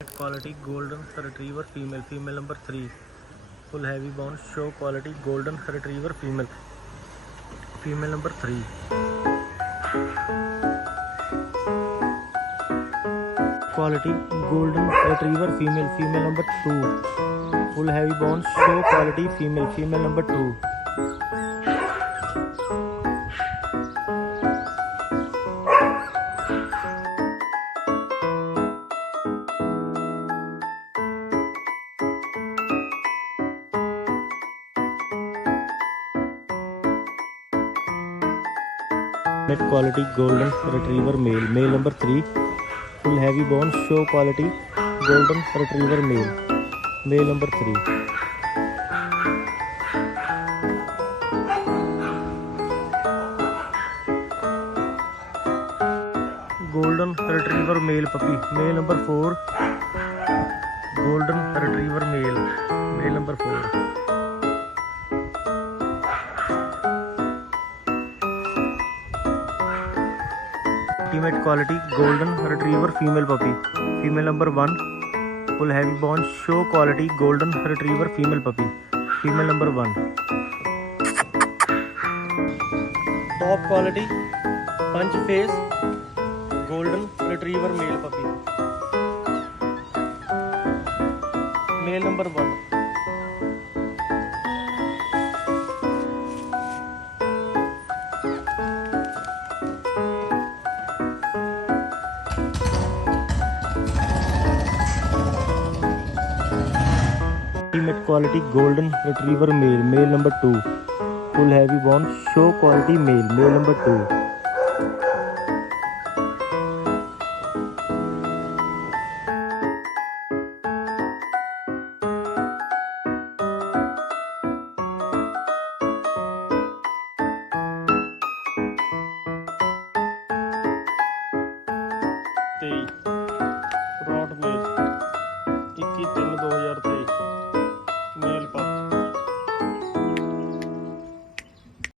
Quality golden retriever female, female number 3. Full heavy bone, show quality golden retriever female, female number 3. Quality golden retriever female, female number 2. Full heavy bone, show quality female, female number 2. Quality golden retriever male, male number 3. Full heavy bone, show quality golden retriever male, male number 3. Golden retriever male puppy, male number 4. Golden retriever male, male number 4. Ultimate quality golden retriever female puppy, female number 1. Full heavy bone, show quality golden retriever female puppy, female number 1. Top quality punch face golden retriever male puppy, male number 1. Ultimate quality golden retriever male, male number 2. Full heavy bone, show quality male, male number 2.